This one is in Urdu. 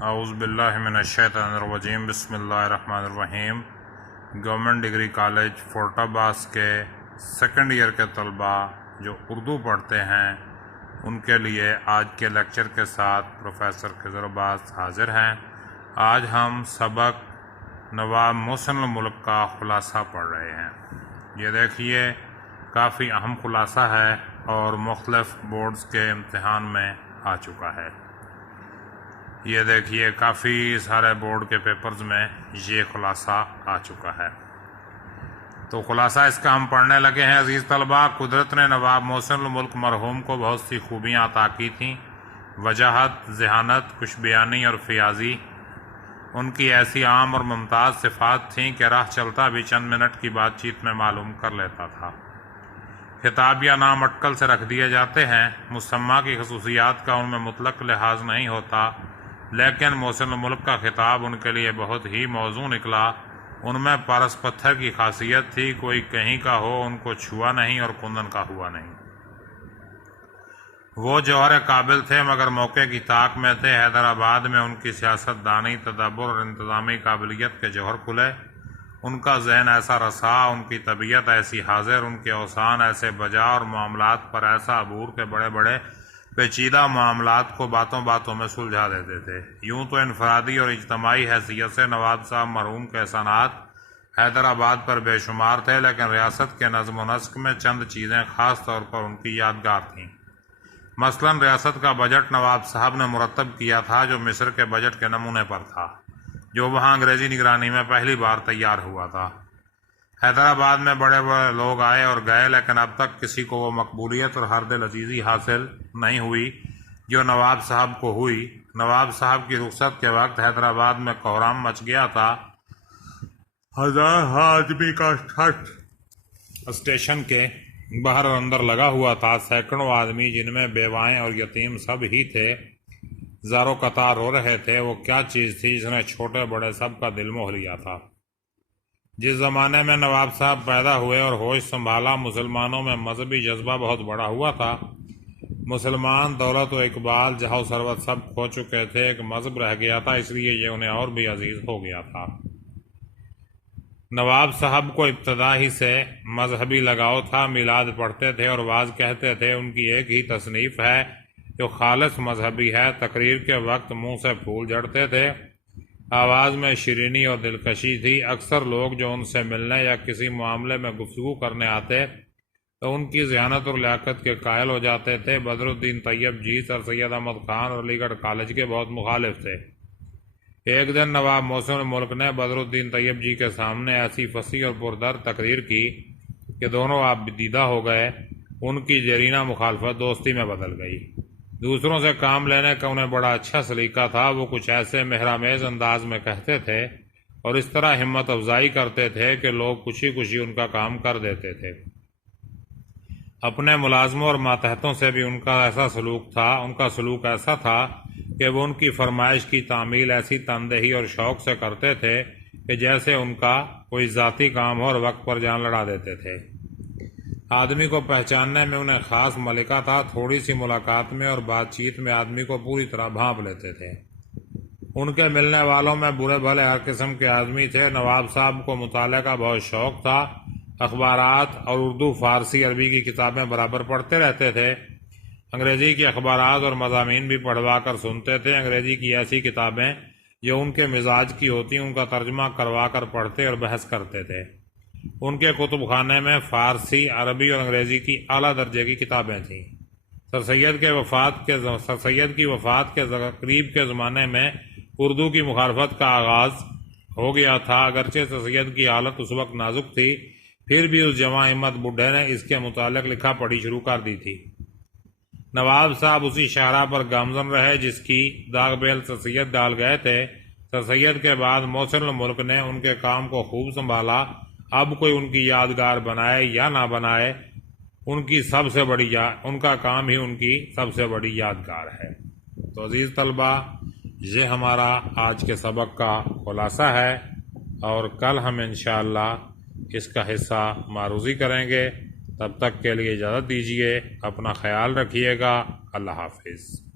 اعوذ باللہ من الشیطان الرجیم بسم اللہ الرحمن الرحیم۔ گورنمنٹ ڈگری کالج فورٹ عباس کے سیکنڈ ایئر کے طلباء جو اردو پڑھتے ہیں ان کے لیے آج کے لیکچر کے ساتھ پروفیسر خضر عباس حاضر ہیں۔ آج ہم سبق نواب محسن الملک کا خلاصہ پڑھ رہے ہیں۔ یہ دیکھیے کافی اہم خلاصہ ہے اور مختلف بورڈز کے امتحان میں آ چکا ہے۔ یہ دیکھیے کافی سارے بورڈ کے پیپرز میں یہ خلاصہ آ چکا ہے۔ تو خلاصہ اس کا ہم پڑھنے لگے ہیں۔ عزیز طلباء، قدرت نے نواب محسن الملک مرحوم کو بہت سی خوبیاں عطا کی تھیں۔ وجاہت، ذہانت، خوش بیانی اور فیاضی ان کی ایسی عام اور ممتاز صفات تھیں کہ راہ چلتا بھی چند منٹ کی بات چیت میں معلوم کر لیتا تھا۔ خطاب یا نام اٹکل سے رکھ دیے جاتے ہیں، مسمہ کی خصوصیات کا ان میں مطلق لحاظ نہیں ہوتا، لیکن محسن الملک کا خطاب ان کے لیے بہت ہی موزوں نکلا۔ ان میں پارس پتھر کی خاصیت تھی، کوئی کہیں کا ہو ان کو چھوا نہیں اور کندن کا ہوا نہیں۔ وہ جوہر قابل تھے مگر موقع کی طاق میں تھے۔ حیدرآباد میں ان کی سیاست دانی، تدبر اور انتظامی قابلیت کے جوہر کھلے۔ ان کا ذہن ایسا رسا، ان کی طبیعت ایسی حاضر، ان کے اوسان ایسے بجا اور معاملات پر ایسا عبور کے بڑے بڑے پیچیدہ معاملات کو باتوں باتوں میں سلجھا دیتے تھے۔ یوں تو انفرادی اور اجتماعی حیثیت سے نواب صاحب مرحوم کے احسانات حیدرآباد پر بے شمار تھے، لیکن ریاست کے نظم و نسق میں چند چیزیں خاص طور پر ان کی یادگار تھیں۔ مثلاً ریاست کا بجٹ نواب صاحب نے مرتب کیا تھا، جو مصر کے بجٹ کے نمونے پر تھا، جو وہاں انگریزی نگرانی میں پہلی بار تیار ہوا تھا۔ حیدرآباد میں بڑے بڑے لوگ آئے اور گئے، لیکن اب تک کسی کو وہ مقبولیت اور ہر دل عزیزی حاصل نہیں ہوئی جو نواب صاحب کو ہوئی۔ نواب صاحب کی رخصت کے وقت حیدرآباد میں کوہرام مچ گیا تھا۔ 1000 آدمی کا ٹھٹ اسٹیشن کے باہر اور اندر لگا ہوا تھا۔ سینکڑوں آدمی جن میں بیوائیں اور یتیم سب ہی تھے، زاروں قطار رو رہے تھے۔ وہ کیا چیز تھی جس نے چھوٹے بڑے سب کا دل موہ لیا تھا؟ جس زمانے میں نواب صاحب پیدا ہوئے اور ہوش سنبھالا، مسلمانوں میں مذہبی جذبہ بہت بڑا ہوا تھا۔ مسلمان دولت و اقبال، جہاں ثروت سب کھو چکے تھے، ایک مذہب رہ گیا تھا، اس لیے یہ انہیں اور بھی عزیز ہو گیا تھا۔ نواب صاحب کو ابتدا ہی سے مذہبی لگاؤ تھا، میلاد پڑھتے تھے اور واز کہتے تھے۔ ان کی ایک ہی تصنیف ہے جو خالص مذہبی ہے۔ تقریر کے وقت منہ سے پھول جھڑتے تھے، آواز میں شیرینی اور دلکشی تھی۔ اکثر لوگ جو ان سے ملنے یا کسی معاملے میں گفتگو کرنے آتے تو ان کی ذہانت اور لیاقت کے قائل ہو جاتے تھے۔ بدر الدین طیب جی، سر سید احمد خان اور علی گڑھ کالج کے بہت مخالف تھے۔ ایک دن نواب محسن الملک نے بدر الدین طیب جی کے سامنے ایسی فصیح اور پردرد تقریر کی کہ دونوں آپ دیدہ ہو گئے۔ ان کی جرینہ مخالفت دوستی میں بدل گئی۔ دوسروں سے کام لینے کا انہیں بڑا اچھا سلیقہ تھا۔ وہ کچھ ایسے مہرامیز انداز میں کہتے تھے اور اس طرح ہمت افزائی کرتے تھے کہ لوگ خوشی خوشی ان کا کام کر دیتے تھے۔ اپنے ملازموں اور ماتحتوں سے بھی ان کا سلوک ایسا تھا کہ وہ ان کی فرمائش کی تعمیل ایسی تندہی اور شوق سے کرتے تھے کہ جیسے ان کا کوئی ذاتی کام ہو، اور وقت پر جان لڑا دیتے تھے۔ آدمی کو پہچاننے میں انہیں خاص ملکہ تھا۔ تھوڑی سی ملاقات میں اور بات چیت میں آدمی کو پوری طرح بھانپ لیتے تھے۔ ان کے ملنے والوں میں برے بھلے ہر قسم کے آدمی تھے۔ نواب صاحب کو مطالعے کا بہت شوق تھا۔ اخبارات اور اردو، فارسی، عربی کی کتابیں برابر پڑھتے رہتے تھے۔ انگریزی کے اخبارات اور مضامین بھی پڑھوا کر سنتے تھے۔ انگریزی کی ایسی کتابیں جو ان کے مزاج کی ہوتی ان کا ترجمہ کروا کر پڑھتے اور بحث کرتے تھے۔ ان کے کتب خانے میں فارسی، عربی اور انگریزی کی اعلیٰ درجے کی کتابیں تھیں۔ سر سید کی وفات کے قریب کے زمانے میں اردو کی مخالفت کا آغاز ہو گیا تھا۔ اگرچہ سر سید کی حالت اس وقت نازک تھی، پھر بھی اس جواں ہمت بڈھے نے اس کے متعلق لکھا پڑھی شروع کر دی تھی۔ نواب صاحب اسی شاہراہ پر گامزن رہے جس کی داغ بیل سر سید ڈال گئے تھے۔ سر سید کے بعد محسن الملک نے ان کے کام کو خوب سنبھالا۔ اب کوئی ان کی یادگار بنائے یا نہ بنائے، ان کا کام ہی ان کی سب سے بڑی یادگار ہے۔ تو عزیز طلبہ، یہ ہمارا آج کے سبق کا خلاصہ ہے، اور کل ہم انشاءاللہ اس کا حصہ معروضی کریں گے۔ تب تک کے لیے اجازت دیجیے، اپنا خیال رکھیے گا۔ اللہ حافظ۔